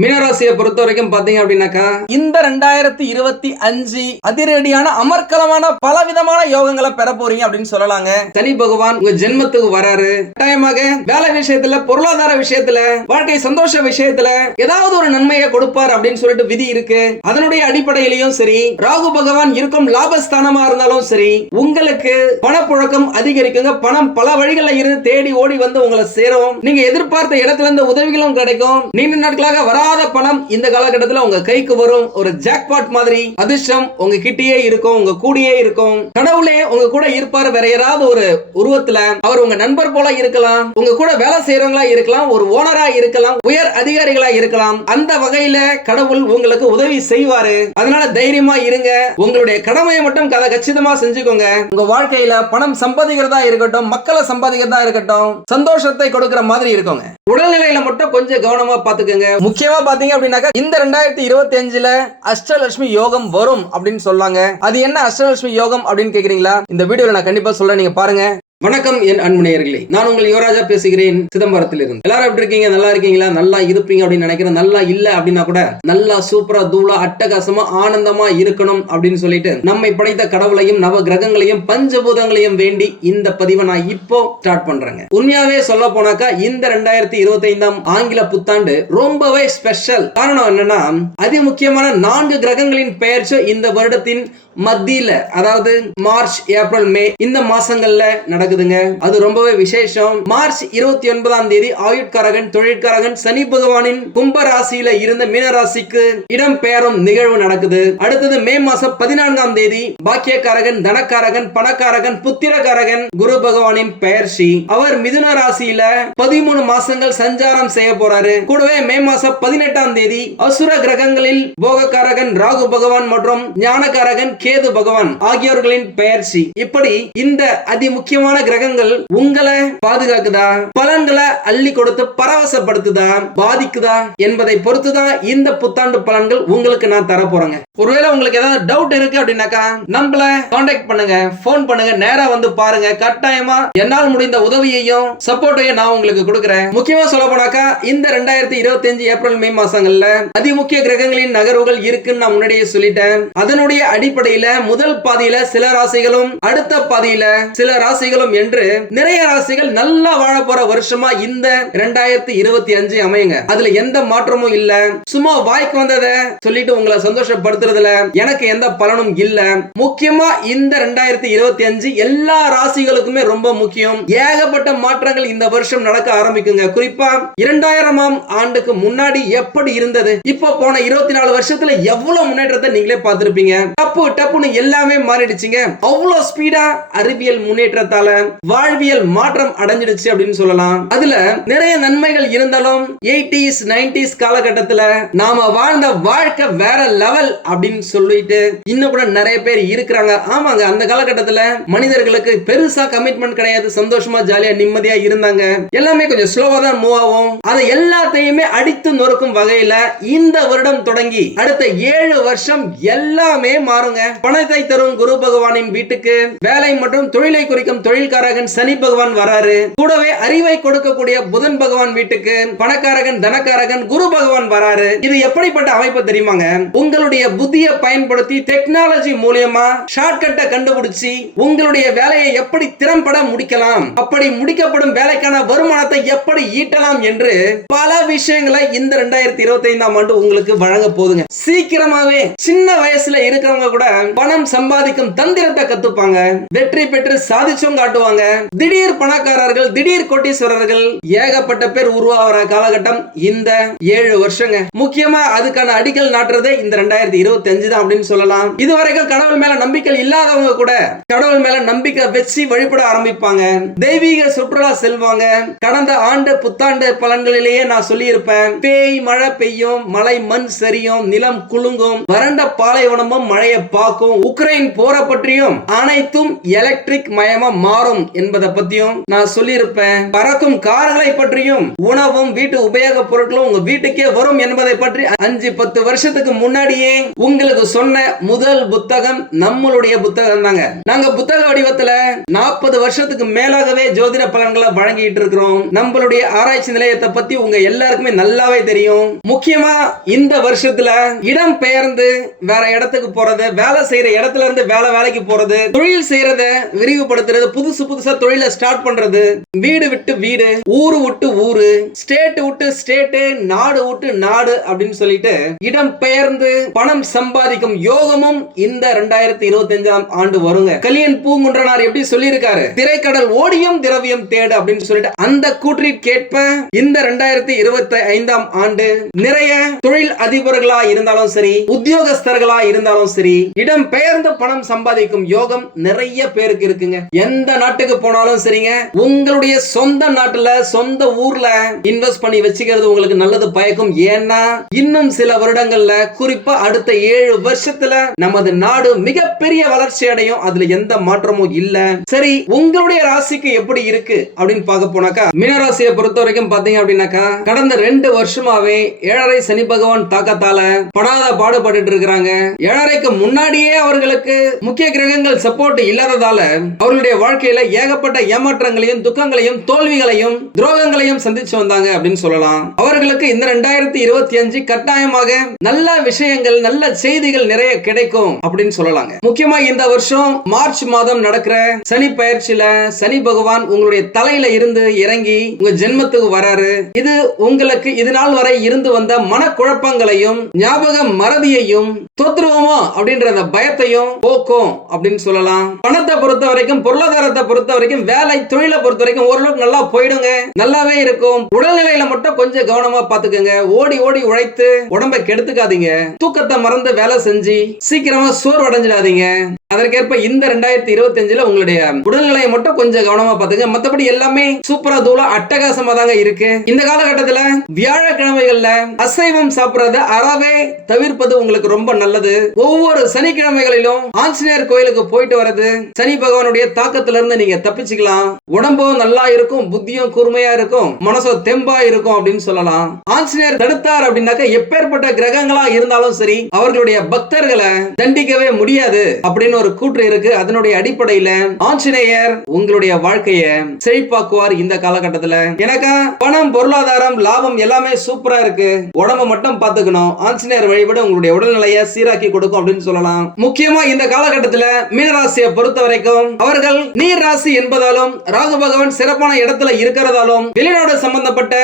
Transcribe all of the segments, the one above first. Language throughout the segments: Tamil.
மீனராசியை பொறுத்த வரைக்கும் பாத்தீங்க அப்படின்னாக்கா இந்த ரெண்டாயிரத்தி இருபத்தி அஞ்சு அதிரடியான அமர்க்கலமான பல விதமான யோகங்களை பெற போறீங்க அப்படின்னு சொல்லலாங்க. சனி பகவான் உங்க ஜென்மத்துக்கு வராரு. கட்டாயமாக வேலை விஷயத்துல பொருளாதார விஷயத்துல வாழ்க்கை சந்தோஷ விஷயத்துல ஏதாவது ஒரு நன்மையை கொடுப்பார் அப்படின்னு சொல்லிட்டு விதி இருக்கு. அதனுடைய அடிப்படையிலையும் சரி ராகு பகவான் இருக்கும் லாபஸ்தானமா இருந்தாலும் சரி உங்களுக்கு பணப்புழக்கம் அதிகரிக்குங்க. பணம் பல வழிகளில் இருந்து தேடி ஓடி வந்து உங்களை சேரும். நீங்க எதிர்பார்த்த இடத்துல இருந்து உதவிகளும் கிடைக்கும். நீண்ட நாட்களாக வராத பணம் இந்த காலகட்டத்தில் உங்க கைக்கு வரும். ஒரு ஜாக்பாட் மாதிரி அதிர்ஷ்டம் உங்க கிட்டயே இருக்கும் உங்க கூடியே இருக்கும். கடவுளே உங்க கூட இருப்பார். வேற யாராவது ஒரு உருவத்துல அவர் உங்க நண்பர் போல இருக்கலாம். உங்க கூட வேலை செய்யறவங்களா இருக்கலாம். ஒரு ஓனரா இருக்கலாம். உயர் அதிகாரிகளா இருக்கலாம். அந்த வகையில கடவுள் உங்களுக்கு உதவி செய்வாரு. அதனால தைரியமா இருங்க. உங்களுடைய கடமையை மட்டும் கதை கச்சிதமா செஞ்சுக்கோங்க. உங்க வாழ்க்கையில பணம் சம்பாதிக்கிறதா இருக்கட்டும் மக்களை சம்பாதிக்கிறதா இருக்கட்டும் சந்தோஷத்தை கொடுக்கிற மாதிரி இருக்கோங்க. உடல்நிலையில மட்டும் கொஞ்சம் கவனமா பாத்துக்கோங்க. முக்கியமா பாத்தீங்க அப்படின்னாக்கா இந்த ரெண்டாயிரத்தி இருபத்தி அஞ்சுல அஷ்டலட்சுமி யோகம் வரும் அப்படின்னு சொல்லாங்க. அது என்ன அஷ்டலட்சுமி யோகம் அப்படின்னு கேக்குறீங்களா? இந்த வீடியோல நான் கண்டிப்பா சொல்றேன் நீங்க பாருங்க. வணக்கம் என் அன்புநேயர்களே. நான் உங்கள் யுவராஜா பேசுகிறேன் சிதம்பரத்திலிருந்து. எல்லாரும் எப்படி இருக்கீங்க? நல்லா இருக்கீங்களா? நல்லா இருப்பீங்க அப்படின்னு நினைக்கிறேன். நல்லா இல்ல அப்படின்னா கூட நல்லா சூப்பரா தூளா அட்டகாசமா ஆனந்தமா இருக்கணும் அப்படின்னு சொல்லிட்டு நம்மை படைத்த கடவுளையும் நவ கிரகங்களையும் பஞ்சபூதங்களையும் வேண்டி இந்த பதிவை நான் இப்போ ஸ்டார்ட் பண்றேங்க. உண்மையாவே சொல்ல போனாக்கா இந்த ரெண்டாயிரத்தி இருபத்தி ஐந்தாம் ஆங்கில புத்தாண்டு ரொம்பவே ஸ்பெஷல் காரணம் என்னன்னா அதி முக்கியமான நான்கு கிரகங்களின் பெயர்ச்சி இந்த வருடத்தின் மத்தியில அதாவது மார்ச் ஏப்ரல் மே இந்த மாசங்கள்ல நடக்குதுங்க. அது ரொம்பவே விசேஷம். மார்ச் இருபத்தி ஒன்பதாம் தேதி ஆயுட்காரகன் தொழிற்காரகன் சனி பகவானின் கும்ப ராசியில இருந்த மீனராசிக்கு இடம் பெயரும் நிகழ்வு நடக்குது. அடுத்தது மே மாசம் பதினான்காம் தேதி பாக்கியக்காரகன் தனக்காரகன் பணக்காரகன் புத்திரக்காரகன் குரு பகவானின் பெயர்ச்சி. அவர் மிதுன ராசியில பதிமூணு மாசங்கள் சஞ்சாரம் செய்ய போறாரு. கூடவே மே மாசம் பதினெட்டாம் தேதி அசுர கிரகங்களில் போகக்காரகன் ராகு பகவான் மற்றும் ஞானக்காரகன் கேது பகவான் ஆகியோர்களின் பெயர்ச்சி. இப்படி இந்த அதி முக்கியமான கிரகங்கள் உங்களை பாதுகாக்குதா? பலன்களை அள்ளி கொடுத்து பரவசப்படுத்துதா? பாதிக்குதா? என்பதை பொறுத்துதான் இந்த புத்தாண்டு பலன்கள் உங்களுக்கு நான் தர போறேங்க. ஒருவேளை உங்களுக்கு ஏதாவது டவுட் இருக்கு அப்படின்னாக்கா நம்மள கான்டாக்ட் பண்ணுங்க போன் பண்ணுங்க நேரா வந்து பாருங்க. கட்டாயமா என்னால் முடிந்த உதவியையும் சப்போர்ட்டையும் நான் உங்களுக்கு கொடுக்குறேன். முக்கியமா சொல்ல போனாக்கா இந்த ரெண்டாயிரத்தி இருபத்தி அஞ்சு ஏப்ரல் மே மாசங்கள்ல அதிமுக்கிய கிரகங்களின் நகர்வுகள் இருக்குன்னு நான் முன்னாடியே சொல்லிட்டேன். அதனுடைய அடிப்படையில முதல் பாதியில சில ராசிகளும் அடுத்த பாதியில சில ராசிகளும் என்று நிறைய ராசிகள் நல்லா வாழ போற வருஷமா இந்த ரெண்டாயிரத்தி இருபத்தி அஞ்சு அமையுங்க. அதுல எந்த மாற்றமும் இல்ல. சும்மா வாய்க்கு வந்ததை சொல்லிட்டு உங்களை சந்தோஷப்படுத்துறதுல எனக்கு எந்த பலனும் இல்ல. முக்கியமா இந்த ரெண்டாயிரத்தி இருபத்தி அஞ்சு எல்லா ராசிகளுக்குமே ரொம்ப முக்கியம். ஏகப்பட்ட மாற்றங்கள் இந்த வருஷம் நடக்க ஆரம்பிக்குங்க. குறிப்பா இரண்டாயிரமாம் ஆண்டுக்கு முன்னாடி எப்படி இருந்தது? இப்போ போன இருபத்தி நாலு வருஷத்துல எவ்வளவு முன்னேற்றத்தை நீங்களே பார்த்திருப்பீங்க. டப்பு டப்புன்னு எல்லாமே மாறிடுச்சுங்க. அவ்வளவு ஸ்பீடா அறிவியல் முன்னேற்றத்தால வாழ்வியல் மாற்றம் அடைஞ்சிடுச்சு அப்படின்னு சொல்லலாம். அதுல நிறைய நன்மைகள் இருந்தாலும் எயிட்டிஸ் நைன்டிஸ் காலகட்டத்துல நாம வாழ்ந்த வாழ்க்கை வேற லெவல் அப்படின்னு சொல்லிட்டு இன்னும் கூட நிறைய பேர் இருக்கிறாங்க. ஆமாங்க அந்த காலகட்டத்துல மனிதர்களுக்கு பெருசா கமிட்மெண்ட் கிடையாது. சந்தோஷமா ஜாலியா நிம்மதியா இருந்தாங்க. எல்லாமே கொஞ்சம் ஸ்லோவா தான் மூவ் ஆகும். அதை எல்லாத்தையுமே அடித்து நொறுக்கும் வகையில இந்த வருடம் தொடங்கி அடுத்த ஏழு வருஷம் எல்லாமே மாறுங்க. பணத்தை தரும் குரு பகவானின் வீட்டுக்கு வேலை மற்றும் தொழிலை குறிக்கும் தொழில் தொழில்காரகன் சனி பகவான் வராரு. கூடவே அறிவை கொடுக்கக்கூடிய புதன் பகவான் வீட்டுக்கு பணக்காரகன் தனக்காரகன் குரு பகவான் வராரு. இது எப்படிப்பட்ட அமைப்பு தெரியுமாங்க? உங்களுடைய புத்தியை பயன்படுத்தி டெக்னாலஜி மூலியமா ஷார்ட்கட்டை கண்டுபிடிச்சு உங்களுடைய வேலையை எப்படி திறம்பட முடிக்கலாம் அப்படி முடிக்கப்படும் வேலைக்கான வருமானத்தை எப்படி ஈட்டலாம் என்று பல விஷயங்களை இந்த ரெண்டாயிரத்தி இருபத்தி ஐந்தாம் ஆண்டு உங்களுக்கு வழங்க போதுங்க சீக்கிரமாவே சின்ன வயசுல இருக்கிறவங்க கூட பணம் சம்பாதிக்கும் தந்திரத்தை கத்துப்பாங்க. வெற்றி பெற்று சாதிச்சவங்க காட்டுவாங்க. திடீர் பணக்காரர்கள் திடீர் கோட்டீஸ்வரர்கள் ஏகப்பட்ட பேர் உருவாகிற காலகட்டம் இந்த ஏழு வருஷங்க. முக்கியமா அதுக்கான அடிக்கல் நாட்டுறதே இந்த ரெண்டாயிரத்தி இருபத்தி அஞ்சு தான் அப்படின்னு சொல்லலாம். இதுவரைக்கும் கடவுள் மேல நம்பிக்கை இல்லாதவங்க கூட கடவுள் மேல நம்பிக்கை வச்சு வழிபட ஆரம்பிப்பாங்க. தெய்வீக சுற்றுலா செல்வாங்க. கடந்த ஆண்டு புத்தாண்டு பலன்களிலேயே நான் சொல்லியிருப்பேன். பேய் மழை பெய்யும் மலை மண் சரியும் நிலம் குலுங்கும் வறண்ட பாலைவனமும் மழையை பார்க்கும். உக்ரைன் போரை பற்றியும் அனைத்தும் எலக்ட்ரிக் மயமா மாறும் மாறும் என்பதை பத்தியும் நான் சொல்லியிருப்பேன். பறக்கும் கார்களை பற்றியும் உணவும் வீட்டு உபயோக பொருட்களும் உங்க வீட்டுக்கே வரும் என்பதை பற்றி அஞ்சு பத்து வருஷத்துக்கு முன்னாடியே உங்களுக்கு சொன்ன முதல் புத்தகம் நம்மளுடைய புத்தகம் தாங்க. நாங்க புத்தக வடிவத்துல நாற்பது வருஷத்துக்கு மேலாகவே ஜோதிட பலன்களை வழங்கிட்டு இருக்கிறோம். நம்மளுடைய ஆராய்ச்சி நிலையத்தை பத்தி உங்க எல்லாருக்குமே நல்லாவே தெரியும். முக்கியமா இந்த வருஷத்துல இடம் பெயர்ந்து வேற இடத்துக்கு போறது வேலை செய்யற இடத்துல இருந்து வேலை வேலைக்கு போறது தொழில் செய்யறத விரிவுபடுத்துறது புது புதுசு புதுசா தொழில ஸ்டார்ட் பண்றது. வீடு விட்டு வீடு ஊரு விட்டு ஊரு ஸ்டேட் விட்டு ஸ்டேட் நாடு விட்டு நாடு அப்படின்னு சொல்லிட்டு இடம் பெயர்ந்து பணம் சம்பாதிக்கும் யோகமும் இந்த ரெண்டாயிரத்தி இருபத்தி அஞ்சாம் ஆண்டு வருங்க. கலியன் பூங்குன்றனார் எப்படி சொல்லியிருக்காரு? திரைக்கடல் ஓடியும் திரவியம் தேடு அப்படின்னு சொல்லிட்டு அந்த கூற்றிற்கேற்ப இந்த ரெண்டாயிரத்தி இருபத்தி ஐந்தாம் ஆண்டு நிறைய தொழில் அதிபர்களா இருந்தாலும் சரி உத்தியோகஸ்தர்களா இருந்தாலும் சரி இடம் பெயர்ந்து பணம் சம்பாதிக்கும் யோகம் நிறைய பேருக்கு இருக்குங்க. எந்த நாட்டுக்கு போனாலும் சரிங்க. உங்களுடைய சொந்த நாட்டுல சொந்த ஊர்ல இன்வெஸ்ட் பண்ணி வச்சுக்கிறது உங்களுக்கு நல்லது பயக்கும். ஏன்னா இன்னும் சில வருடங்கள்ல குறிப்பா அடுத்த ஏழு வருஷத்துல நமது நாடு மிகப்பெரிய வளர்ச்சி அடையும். அதுல எந்த மாற்றமும் இல்ல. சரி உங்களுடைய ராசிக்கு எப்படி இருக்கு அப்படின்னு பார்க்க போனாக்கா மீனராசியை பொறுத்த வரைக்கும் பாத்தீங்க அப்படின்னாக்கா கடந்த ரெண்டு வருஷமாவே ஏழரை சனி பகவான் தாக்கத்தால படாத பாடுபட்டு இருக்கிறாங்க. ஏழரைக்கு முன்னாடியே அவர்களுக்கு முக்கிய கிரகங்கள் சப்போர்ட் இல்லாததால அவர்களுடைய வாழ்க்கை வாழ்க்கையில ஏகப்பட்ட ஏமாற்றங்களையும் துக்கங்களையும் தோல்விகளையும் துரோகங்களையும் சந்திச்சு வந்தாங்க அப்படின்னு சொல்லலாம். அவர்களுக்கு இந்த ரெண்டாயிரத்தி இருபத்தி அஞ்சு கட்டாயமாக நல்ல விஷயங்கள் நல்ல செய்திகள் நிறைய கிடைக்கும் அப்படின்னு சொல்லலாங்க. முக்கியமா இந்த வருஷம் மார்ச் மாதம் நடக்கிற சனி பயிற்சியில சனி பகவான் உங்களுடைய தலையில இருந்து இறங்கி உங்க ஜென்மத்துக்கு வராரு. இது உங்களுக்கு இது நாள் வரை இருந்து வந்த மனக்குழப்பங்களையும் ஞாபக மறதியையும் தோத்துருவோமோ அப்படின்ற பயத்தையும் போக்கும் அப்படின்னு சொல்லலாம். பணத்தை பொறுத்த வரைக்கும் பொருளாதாரத்தை பொறுத்த வரைக்கும் வேலை தொழிலை பொறுத்த வரைக்கும் ஓரளவுக்கு நல்லா போயிடுங்க. நல்லாவே இருக்கும். உடல்நிலையில மட்டும் கொஞ்சம் கவனமா பாத்துக்கோங்க ஓடி ஓடி உழைத்து உடம்பை கெடுத்துக்காதீங்க. தூக்கத்தை மறந்து வேலை செஞ்சு சீக்கிரமா சோர்வடைஞ்சிடாதீங்க. அதற்கேற்ப இந்த ரெண்டாயிரத்தி இருபத்தி அஞ்சுல உங்களுடைய உடல்நிலையை மட்டும் கொஞ்சம் கவனமா பாத்துங்க மத்தபடி எல்லாமே சூப்பரா தூளா அட்டகாசமா தாங்க இருக்கு. இந்த காலகட்டத்துல வியாழக்கிழமைகள்ல அசைவம் சாப்பிடுறத அறவே தவிர்ப்பது உங்களுக்கு ரொம்ப நல்லது. ஒவ்வொரு சனிக்கிழமைகளிலும் ஆஞ்சநேயர் கோயிலுக்கு போயிட்டு வர்றது சனி பகவானுடைய தாக்கத்துல இருந்து நீங்க தப்பிச்சுக்கலாம். உடம்பும் நல்லா இருக்கும் புத்தியும் கூர்மையா இருக்கும் மனசும் தெம்பா இருக்கும் அப்படின்னு சொல்லலாம். ஆஞ்சநேயர் தடுத்தார் அப்படின்னாக்க எப்பேற்பட்ட கிரகங்களா இருந்தாலும் சரி அவர்களுடைய பக்தர்களை தண்டிக்கவே முடியாது அப்படின்னு ஒரு கூற்று இருக்கு. அதனுடைய அடிப்படையில ஆஞ்சநேயர் உங்களுடைய வாழ்க்கைய செழிப்பாக்குவார் இந்த காலகட்டத்துல. எனக்கா பணம் பொருளாதாரம் லாபம் எல்லாமே சூப்பரா இருக்கு. உடம்ப மட்டும் பாத்துக்கணும். ஆஞ்சநேயர் வழிபட உங்களுடைய உடல்நிலையை சீராக்கி கொடுக்கும் அப்படின்னு சொல்லலாம். முக்கியமா இந்த காலகட்டத்துல மீனராசியை பொறுத்த வரைக்கும் அவர்கள் நீர் ராசி என்பதாலும் ராகு பகவான் சிறப்பான இடத்துல இருக்கிறதாலும் வெளிநாடு சம்பந்தப்பட்ட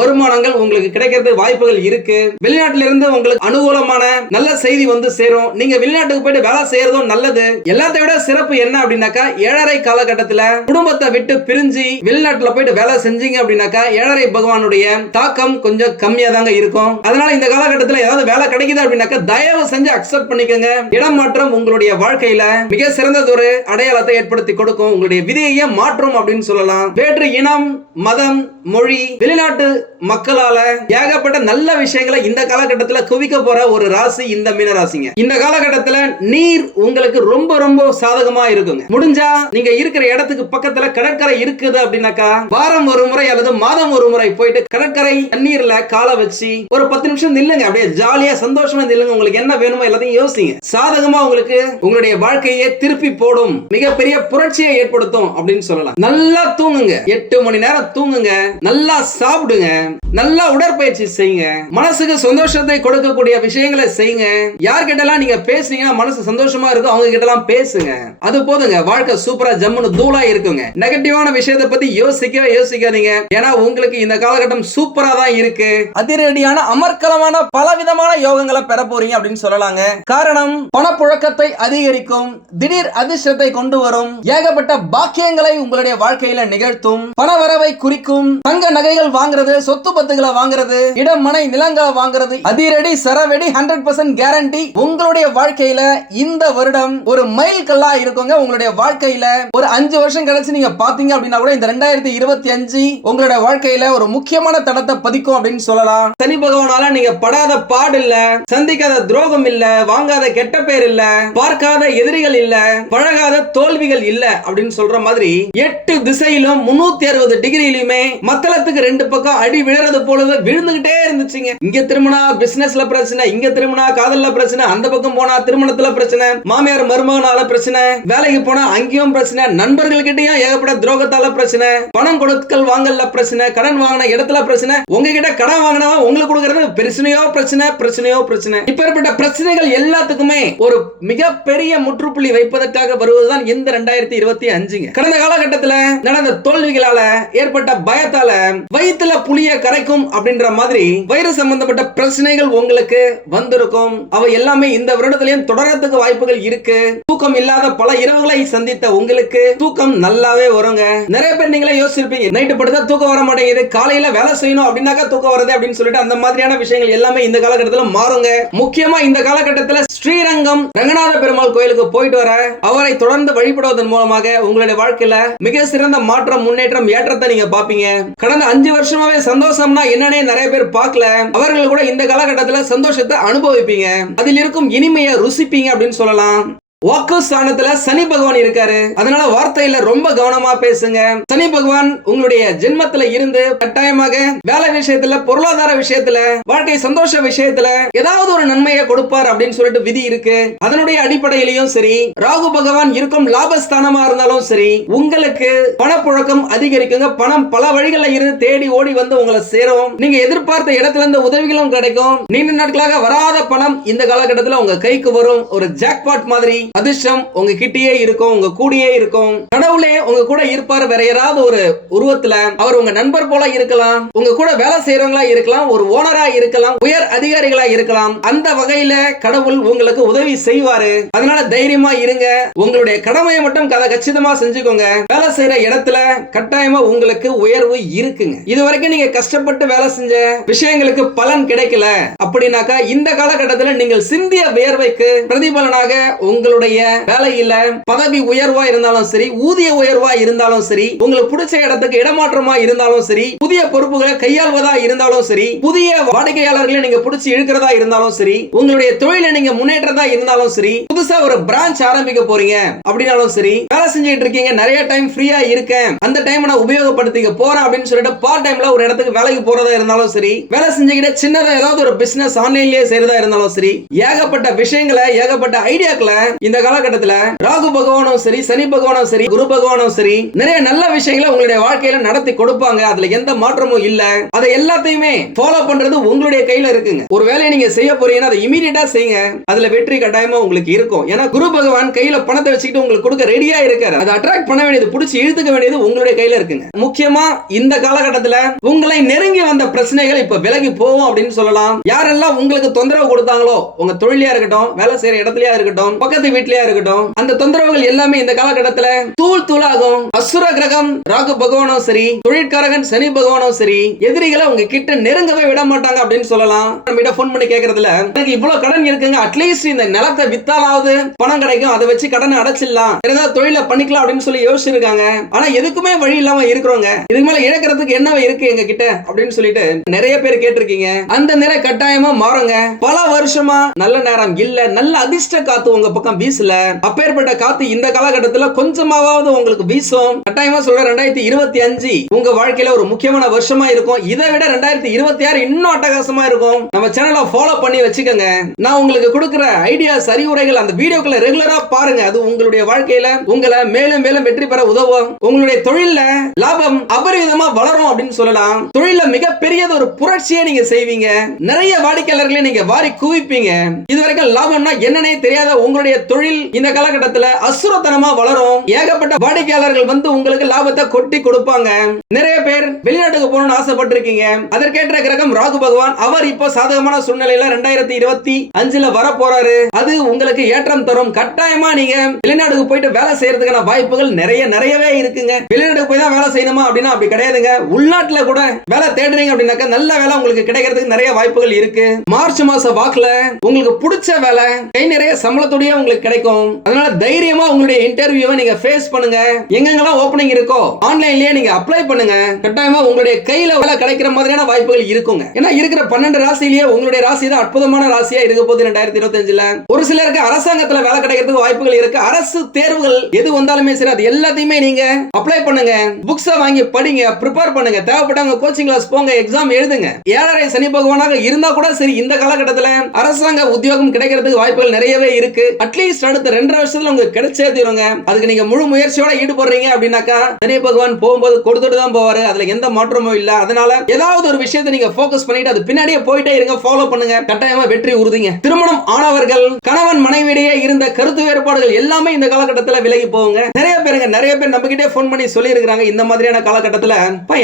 வருமானங்கள் உங்களுக்கு கிடைக்கிறது வாய்ப்புகள் இருக்கு. வெளிநாட்டிலிருந்து உங்களுக்கு அனுகூலமான நல்ல செய்தி வந்து சேரும். நீங்க வெளிநாட்டுக்கு போயிட்டு வேலை செய்யறதும் நல்லது. எல்லாத்தை விட சிறப்பு என்ன அப்படின்னாக்கா ஏழரை காலகட்டத்துல குடும்பத்தை விட்டு பிரிஞ்சு வெளிநாட்டுல போயிட்டு வேலை செஞ்சீங்க அப்படின்னாக்கா ஏழரை பகவானுடைய தாக்கம் கொஞ்சம் கம்மியா தாங்க இருக்கும். அதனால இந்த காலகட்டத்துல ஏதாவது வேலை கிடைக்குது அப்படின்னாக்கா தயவு செஞ்சு அக்செப்ட் பண்ணிக்கோங்க. இடம் மாற்றம் உங்களுடைய வாழ்க்கையில மிக சிறந்ததொரு அடையாளத்தை ஏற்படுத்தி கொடுக்கும். உங்களுடைய விதியையே மாற்றும் அப்படின்னு சொல்லலாம். வேற்று இனம் மதம் மொழி வெளிநாட்டு மக்களால ஏகப்பட்ட நல்ல விஷயங்களை இந்த காலகட்டத்துல குவிக்க போற ஒரு ராசி இந்த மீன ராசிங்க. இந்த காலகட்டத்துல நீர் உங்களுக்கு ரொம்ப ரொம்ப சாதகமா இருக்குங்க. முடிஞ்சா நீங்க இருக்கிற இடத்துக்கு பக்கத்துல கடற்கரை இருக்குது அப்படின்னாக்கா வாரம் ஒரு முறை அல்லது மாதம் ஒரு முறை போயிட்டு கடற்கரை தண்ணீர்ல காலை வச்சு ஒரு பத்து நிமிஷம் நில்லுங்க. அப்படியே ஜாலியா சந்தோஷமா நில்லுங்க. உங்களுக்கு என்ன வேணுமோ எல்லாத்தையும் யோசிங்க. சாதகமா உங்களுக்கு உங்களுடைய வாழ்க்கையை திருப்பி போடும். மிகப்பெரிய புரட்சியை ஏற்படுத்தும் அப்படின்னு சொல்லலாம். நல்லா தூங்குங்க. எட்டு மணி நேரம் தூங்குங்க. நல்லா சாப்பிடுங்க. நல்லா உடற்பயிற்சி செய்யுங்க. மனசுக்கு சந்தோஷத்தை கொடுக்கக்கூடிய விஷயங்களை செய்யுங்க. யார்கிட்டலாம் நீங்க பேசுனீங்கன்னா மனசு சந்தோஷமா இருக்கும் அவங்க கிட்ட எல்லாம் பேசுங்க. அது போதுங்க. வாழ்க்கை சூப்பரா ஜம்முன்னு தூளா இருக்குங்க. நெகட்டிவான விஷயத்தை பத்தி யோசிக்கவே யோசிக்காதீங்க. ஏன்னா உங்களுக்கு இந்த காலகட்டம் சூப்பரா தான் இருக்கு. அதிரடியான அமர்க்கலமான பல விதமான யோகங்களை பெற போறீங்க அப்படின்னு சொல்லலாங்க. காரணம் பணப்புழக்கத்தை அதிகரிக்கும் திடீர் அதிர்ஷ்டத்தை கொண்டு வரும் ஏகப்பட்ட பாக்கியங்களை உங்களுடைய வாழ்க்கையில நிகழ்த்தும் பணவரவை குறிக்கும் தங்க நகைகள் வாங்குறது சொத்து சொத்து பத்துகளை வாங்குறது இடம் மனை நிலங்களை வாங்குறது அதிரடி சரவெடி ஹண்ட்ரட் பர்சன்ட் கேரண்டி உங்களுடைய வாழ்க்கையில இந்த வருடம் ஒரு மைல் கல்லா இருக்குங்க உங்களுடைய வாழ்க்கையில. ஒரு அஞ்சு வருஷம் கழிச்சு நீங்க பாத்தீங்க அப்படின்னா கூட இந்த ரெண்டாயிரத்தி இருபத்தி அஞ்சு உங்களுடைய வாழ்க்கையில ஒரு முக்கியமான தடத்தை பதிக்கும் அப்படின்னு சொல்லலாம். சனி பகவானால நீங்க படாத பாடு இல்ல சந்திக்காத துரோகம் இல்ல வாங்காத கெட்ட பேர் இல்ல பார்க்காத எதிரிகள் இல்ல பழகாத தோல்விகள் இல்ல அப்படின்னு சொல்ற மாதிரி எட்டு திசையிலும் முன்னூத்தி அறுபது டிகிரியிலுமே மத்தளத்துக்கு ரெண்டு பக்கம் அடி விழுறது போலவே விழுந்துகிட்டே இருந்துச்சுங்க. இங்க திரும்பினா பிசினஸ்ல பிரச்சனை இங்க திரும்பினா காதல்ல பிரச்சனை அந்த பக்கம் போனா திருமணத்துல பிரச்சனை மாமியார் மருமகனால பிரச்சனை வேலைக்கு போனா அங்கேயும் பிரச்சனை நண்பர்கள்கிட்டயும் ஏகப்பட்ட துரோகத்தால பிரச்சனை பணம் கொடுக்கல் வாங்கல பிரச்சனை கடன் வாங்கின இடத்துல பிரச்சனை உங்ககிட்ட கடன் வாங்கினா உங்களுக்கு கொடுக்கறது பிரச்சனையோ பிரச்சனை பிரச்சனையோ பிரச்சனை. இப்பேற்பட்ட பிரச்சனைகள் எல்லாத்துக்குமே ஒரு மிகப்பெரிய முற்றுப்புள்ளி வைப்பதற்காக வருவதுதான் இந்த ரெண்டாயிரத்தி இருபத்தி அஞ்சுங்க. கடந்த காலகட்டத்துல நடந்த தோல்விகளால ஏற்பட்ட பயத்தால வயிற்றுல புளிய கரைக்கும் அப்படின்ற மாதிரி வைரஸ் சம்பந்தப்பட்ட பிரச்சனைகள் உங்களுக்கு வந்திருக்கும். அவை எல்லாமே இந்த வருடத்திலையும் தொடரத்துக்கு வாய்ப்புகள் இருக்கு. தூக்கம் இல்லாத பல இரவுகளை சந்தித்த உங்களுக்கு தூக்கம் நல்லாவே வருங்க. நிறைய பேர் நீங்களே யோசிச்சிருப்பீங்க நைட்டு படுத்தா தூக்கம் வர மாட்டேங்குது. காலையில வேலை செய்யணும் அப்படின்னாக்கா தூக்கம் வருது அப்படின்னு சொல்லிட்டு அந்த மாதிரியான விஷயங்கள் எல்லாமே இந்த காலகட்டத்தில் மாறுங்க. முக்கியமா இந்த காலகட்டத்தில் ஸ்ரீரங்கம் ரங்கநாத பெருமாள் கோயிலுக்கு போயிட்டு வர அவரை தொடர்ந்து வழிபடுவதன் மூலமாக உங்களுடைய வாழ்க்கையில மிக சிறந்த மாற்றம் முன்னேற்றம் ஏற்றத்தை நீங்க பாப்பீங்க கடந்த அஞ்சு வருஷமாவே சந்தோஷம்னா என்னன்னே நிறைய பேர் பார்க்கல. அவர்கள் கூட இந்த காலகட்டத்தில் சந்தோஷத்தை அனுபவிப்பீங்க. அதில் இருக்கும் இனிமையை ருசிப்பீங்க அப்படின்னு சொல்லலாம். வாக்கு ஸ்தானத்துல சனி பகவான் இருக்காரு. அதனால வார்த்தையில ரொம்ப கவனமா பேசுங்க. சனி பகவான் உங்களுடைய ஜென்மத்துல இருந்து கட்டாயமாக வேலை விஷயத்துல பொருளாதார விஷயத்துல வாழ்க்கை சந்தோஷ விஷயத்துல ஏதாவது ஒரு நன்மையை கொடுப்பார் அப்படின்னு சொல்லிட்டு விதி இருக்கு. அதனுடைய அடிப்படையிலையும் சரி ராகு பகவான் இருக்கும் லாபஸ்தானமா இருந்தாலும் சரி உங்களுக்கு பணப்புழக்கம் அதிகரிக்குங்க. பணம் பல வழிகளில் இருந்து தேடி ஓடி வந்து உங்களை சேரும். நீங்க எதிர்பார்த்த இடத்துல இருந்து உதவிகளும் கிடைக்கும். நீண்ட நாட்களாக வராத பணம் இந்த காலகட்டத்தில் உங்க கைக்கு வரும். ஒரு ஜாக்பாட் மாதிரி அதிர்ஷ்டம் உங்க கிட்டயே இருக்கும் உங்க கூடயே இருக்கும். கடவுளே உங்க கூட இருப்பார் வேற யாராவது ஒரு உருவத்துல அவர் உங்க நண்பர் போல இருக்கலாம். உங்க கூட வேலை செய்யறவங்களா இருக்கலாம் ஒரு ஓனரா இருக்கலாம் உயர் அதிகாரிகளா இருக்கலாம். அந்த வகையில கடவுள் உங்களுக்கு உதவி செய்வாரு. அதனால தைரியமா இருங்க. உங்களுடைய கடமையை மட்டும் கதை கச்சிதமா செஞ்சுக்கோங்க. வேலை செய்யற இடத்துல கட்டாயமா உங்களுக்கு உயர்வு இருக்குங்க. இது வரைக்கும் நீங்க கஷ்டப்பட்டு வேலை செஞ்ச விஷயங்களுக்கு பலன் கிடைக்கல. அப்படின்னாக்கா இந்த காலகட்டத்தில் நீங்கள் சிந்திய வியர்வைக்கு பிரதிபலனாக உங்களுடைய வேலையில பதவி உயர்வா இருந்தாலும் சரி ஊதிய உயர்வா இருந்தாலும் சரி உங்களுக்கு பிடிச்ச இடத்துக்கு இடமாற்றமா இருந்தாலும் சரி புதிய பொறுப்புகளை கையாள்வதா இருந்தாலும் சரி புதிய வாடிக்கையாளர்களை நீங்க பிடிச்சி இழுக்கிறதா இருந்தாலும் சரி உங்களுடைய தொழில நீங்க முன்னேற்றதா இருந்தாலும் சரி புதுசா ஒரு பிரான்ச் ஆரம்பிக்க போறீங்க அப்படின்னாலும் சரி வேலை செஞ்சுட்டு இருக்கீங்க நிறைய டைம் ஃப்ரீயா இருக்கேன் அந்த டைம் நான் உபயோகப்படுத்திக்க போறேன் அப்படின்னு சொல்லிட்டு பார்ட் டைம்ல ஒரு இடத்துக்கு வேலைக்கு போறதா இருந்தாலும் சரி வேலை செஞ்சுக்கிட்ட சின்னதா ஏதாவது ஒரு பிசினஸ் ஆன்லைன்லயே செய்யறதா இருந்தாலும் சரி ஏகப்பட்ட விஷயங்களை ஏகப்பட்ட ஐடியாக்களை இந்த காலகட்டத்தில் ராகு பகவானும் சரி சனி பகவானும் சரி குரு பகவானும் சரி நிறைய நல்ல விஷயங்களை உங்களுடைய வாழ்க்கையில நடத்தி கொடுப்பாங்க. அதுல எந்த மாற்றமும் இல்ல. அதை எல்லாத்தையுமே ஃபாலோ பண்றது உங்களுடைய கையில இருக்குங்க. ஒரு வேலையை நீங்க செய்ய போறீங்கன்னா அதை இமீடியட்டா செய்யுங்க. அதுல வெற்றி கட்டாயமா உங்களுக்கு இருக்கும். ஏன்னா குரு பகவான் கையில பணத்தை வச்சுக்கிட்டு உங்களுக்கு கொடுக்க ரெடியா இருக்காரு. அதை அட்ராக்ட் பண்ண வேண்டியது பிடிச்சி இழுத்துக்க வேண்டியது உங்களுடைய கையில இருக்குங்க. முக்கியமா இந்த காலகட்டத்துல உங்களை நெருங்கி வந்த பிரச்சனைகள் இப்ப விலகி போகும் அப்படின்னு சொல்லலாம். யாரெல்லாம் உங்களுக்கு தொந்தரவு கொடுத்தாங்களோ உங்க தொழிலையா இருக்கட்டும் வேலை செய்யற இடத்துலயா இருக்கட்டும் பக்கத்து வீட்லயா இருக்கட்டும் அந்த தொந்தரவுகள் எல்லாமே இந்த காலகட்டத்துல தூள் தூளாகும். அசுர கிரகம் ராகு பகவானும் சரி தொழிற்காரகன் சனி பகவானும் சரி எதிரிகளை உங்க கிட்ட நெருங்கவே விட மாட்டாங்க அப்படின்னு சொல்லலாம். நம்ம கிட்ட போன் பண்ணி கேக்குறதுல எனக்கு இவ்வளவு கடன் இருக்குங்க அட்லீஸ்ட் இந்த நிலத்தை வித்தாலாவது பணம் கிடைக்கும் அதை வச்சு கடனை அடைச்சிடலாம். ஏதாவது தொழில பண்ணிக்கலாம் அப்படின்னு சொல்லி யோசிச்சிருக்காங்க. ஆனா எதுக்குமே வழி இல்லாம இருக்கிறவங்க இதுக்கு மேல இழக்கிறதுக்கு என்ன இருக்கு எங்க கிட்ட அப்படின்னு சொல்லிட்டு நிறைய பேர் கேட்டிருக்கீங்க. அந்த நிலை கட்டாயமா மாறுங்க. பல வருஷமா நல்ல நேரம் இல்ல நல்ல அதிர்ஷ்ட காத்து உங்க பக்கம் வீசல அப்பேற்பட்ட காத்து இந்த காலகட்டத்துல கொஞ்சமாவது உங்களுக்கு வீசும். கட்டாயமா சொல்றேன் ரெண்டாயிரத்தி இருபத்தி அஞ்சு உங்க வாழ்க்கையில ஒரு முக்கியமான வருஷமா இருக்கும். இதை விட ரெண்டாயிரத்தி இருபத்தி ஆறு இன்னும் அட்டகாசமா இருக்கும். நம்ம சேனலை ஃபாலோ பண்ணி வச்சுக்கோங்க. நான் உங்களுக்கு கொடுக்குற ஐடியாஸ் அறிவுரைகள் அந்த வீடியோக்களை ரெகுலரா பாருங்க. அது உங்களுடைய வாழ்க்கையில உங்களை மேலும் மேலும் வெற்றி பெற உதவும். உங்களுடைய தொழில்ல லாபம் அபரிவிதமா வளரும் அப்படின்னு சொல்லலாம். தொழில மிகப்பெரியது ஒரு புரட்சியை நீங்க செய்வீங்க. நிறைய வாடிக்கையாளர்களை நீங்க வாரி குவிப்பீங்க. இது வரைக்கும் லாபம்னா என்னன்னே தெரியாத உங்களுடைய தொழில் இந்த காலகட்டத்துல அசுரத்தனமா வளரும். ஏகப்பட்ட வாடிக்கையாளர்கள் வந்து உங்களுக்கு லாபத்தை கொட்டி கொடுப்பாங்க. நிறைய பேர் வெளிநாட்டுக்கு போகணும்னு ஆசைப்பட்டிருக்கீங்க. அதற்கேற்ற கிரகம் ராகு பகவான். அவர் இப்போ சாதகமான சூழ்நிலையில ரெண்டாயிரத்தி இருபத்தி அஞ்சுல வர போறாரு அது உங்களுக்கு ஏற்றம் தரும். கட்டாயமா நீங்க வெளிநாட்டுக்கு போயிட்டு வேலை செய்யறதுக்கான வாய்ப்புகள் நிறைய நிறையவே இருக்குங்க. வெளிநாட்டுக்கு போய் தான் வேலை செய்யணுமா அப்படின்னா அப்படி கிடையாதுங்க. உள்நாட்டுல கூட வேலை தேடுறீங்க அப்படின்னாக்கா நல்ல வேலை உங்களுக்கு கிடைக்கிறதுக்கு நிறைய வாய்ப்புகள் இருக்கு. மார்ச் மாச வாக்குல உங்களுக்கு பிடிச்ச வேலை கை நிறைய சம்பளத்துடைய உங்களுக்கு கிடைக்கும். அதனால தைரியமா உங்களுடைய இன்டர்வியூவை நீங்க ஃபேஸ் பண்ணுங்க. எங்கெங்கெல்லாம் ஓப்பனிங் இருக்கோ ஆன்லைன்லயே நீங்க அப்ளை பண்ணுங்க. கட்டாயமா உங்களுடைய கையில வேலை கிடைக்கிற மாதிரியான வாய்ப்புகள் இருக்குங்க. ஏன்னா இருக்கிற பன்னெண்டு ராசியிலேயே உங்களுடைய ராசி தான் அற்புதமான ராசியா இருக்க போகுது ரெண்டாயிரத்தி இருபத்தி அஞ்சுல ஒரு சிலருக்கு அரசாங்கத்துல வேலை கிடைக்கிறதுக்கு வாய்ப்புகள் இருக்கு. அரசு தேர்வுகள் எது வந்தாலுமே சரி அது எல்லாத்தையுமே நீங்க அப்ளை பண்ணுங்க. புக்ஸை வாங்கி படிங்க ப்ரிப்பேர் பண்ணுங்க. தேவைப்பட்டவங்க கோச்சிங் கிளாஸ் போங்க எக்ஸாம் எழுதுங்க. ஏழரை சனி பகவானாக இருந்தா கூட சரி இந்த காலகட்டத்தில் அரசாங்க உத்தியோகம் கிடைக்கிறதுக்கு வாய்ப்புகள் நிறையவே இருக்கு. அட்லீஸ்ட் அடுத்த ரெண்டரை வருஷத்துல உங்களுக்கு கிடைச்சே தீருங்க. அதுக்கு நீங்க முழு முயற்சியோட ஈடுபடுறீங்க அப்படின்னாக்கா சனி பகவான் போகும்போது கொடுத்துட்டு தான் போவாரு. அதுல எந்த மாற்றமும் இல்ல. அதனால ஏதாவது ஒரு விஷயத்தை நீங்க போக்கஸ் பண்ணிட்டு அது பின்னாடியே போயிட்டே இருங்க ஃபாலோ பண்ணுங்க. கட்டாயமா வெற்றி உறுதிங்க. திருமணம் ஆனவர்கள் கணவன் மனைவியிடையே இருந்த கருத்து வேறுபாடுகள் எல்லாமே இந்த காலகட்டத்துல விலகி போகுங்க. நிறைய பேருங்க நிறைய பேர் நம்ம கிட்டே ஃபோன் பண்ணி சொல்லி இருக்கிறாங்க இந்த மாதிரியான காலகட்டத்துல.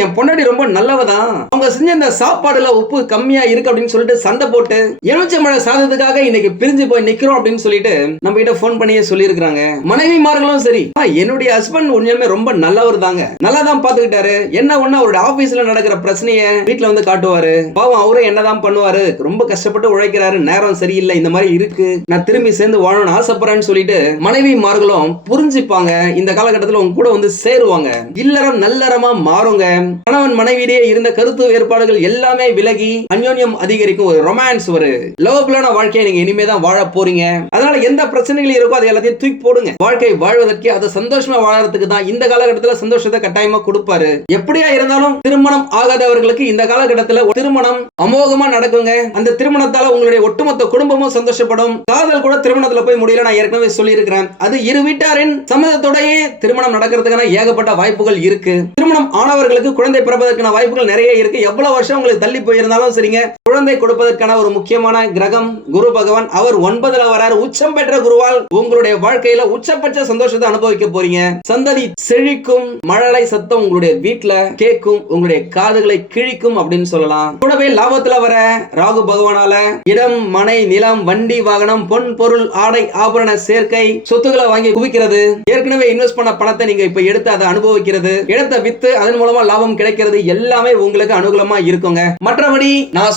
என் பொண்டாடி ரொம்ப நல்லவதான். அவங்க செஞ்ச இந்த சாப்பாடுல உப்பு கம்மியா இருக்கு அப்படின்னு சொல்லிட்டு சண்டை போட்டு எலுமிச்சம்பழ சாதத்துக்காக இன்னைக்கு பிரிஞ்சு போய் நிக்கிறோம் அப்படின்னு சொல்லிட்டு நம்ம கிட்ட ஃபோன் பண்ணியே சொல்லி இருக்காங்க மனைவிமார்களும் சரி. என்னுடைய ஹஸ்பண்ட் உண்மையுமே ரொம்ப நல்லவர் தாங்க. நல்லா தான் பாத்துக்கிட்டாரு என்ன ஒண்ணு அவருடைய ஆபீஸ்ல நடக்கிற பிரச்சனைய வீட்டுல வந்து காட்டுவாரு. பாவம் அவரும் என்னதான் பண்ணுவாரு. ரொம்ப கஷ்டப்பட்டு உழைக்கிறாரு. நேரம் சரியில்லை. இந்த மாதிரி இருக்கு. நான் திரும்பி சேர்ந்து வாழணும்னு ஆசைப்படுறேன்னு சொல்லிட்டு மனைவிமார்களும் புரிஞ்சுப்பாங்க. இந்த காலகட்டத்துல உங்க கூட வந்து சேருவாங்க. இல்லறம் நல்லறமா மாறுங்க. கணவன் மனைவியிடையே இருந்த கருத்து வேறுபாடுகள் எல்லாமே விலகி அந்யோன்யம் அதிகரிக்கும் ஒரு ரொமான்ஸ் ஒரு லவ்லான வாழ்க்கையை நீங்க இனிமே தான் வாழ போறீங்க. அதனால எந்த பிரச்சனை பிரச்சனைகள் இருக்கோ அதை எல்லாத்தையும் தூக்கி போடுங்க. வாழ்க்கை வாழ்வதற்கு அது சந்தோஷமா வாழறதுக்கு தான் இந்த காலகட்டத்தில் சந்தோஷத்தை கட்டாயமா கொடுப்பாரு. எப்படியா இருந்தாலும் திருமணம் ஆகாதவர்களுக்கு இந்த காலகட்டத்தில் திருமணம் அமோகமா நடக்குங்க. அந்த திருமணத்தால உங்களுடைய ஒட்டுமொத்த குடும்பமும் சந்தோஷப்படும். காதல் கூட திருமணத்துல போய் முடியல நான் ஏற்கனவே சொல்லியிருக்கிறேன். அது இரு வீட்டாரின் சம்மதத்தோடயே திருமணம் நடக்கிறதுக்கான ஏகப்பட்ட வாய்ப்புகள் இருக்கு. திருமணம் ஆனவர்களுக்கு குழந்தை பிறப்பதற்கான வாய்ப்புகள் நிறைய இருக்கு. எவ்வளவு வருஷம் உங்களுக்கு தள்ளி போயிருந்தாலும் சரிங்க. குழந்தை கொடுப்பதற்கான ஒரு முக்கியமான கிரகம் குரு பகவான். அவர் ஒன்பதுல வராரு. உச்சம் பெற்ற குருவால் உங்களுடைய வாழ்க்கையில உச்சபட்ச சந்தோஷத்தை அனுபவிக்க போறீங்க. சந்ததி செழிக்கும் மழலை சத்தம் உங்களுடைய வீட்டுல கேட்கும் உங்களுடைய காதுகளை கிழிக்கும் அப்படின்னு சொல்லலாம். கூடவே லாபத்துல வர ராகு பகவானால இடம் மனை நிலம் வண்டி வாகனம் பொன் பொருள் ஆடை ஆபரண சேர்க்கை சொத்துக்களை வாங்கி குவிக்கிறது. ஏற்கனவே இன்வெஸ்ட் பண்ண பணத்தை நீங்க இப்ப எடுத்து அதை அனுபவிக்கிறது. இடத்தை வித்து அதன் மூலமா லாபம் கிடைக்கிறது எல்லாமே உங்களுக்கு அனுகூலமா இருக்குங்க. மற்றபடி நான்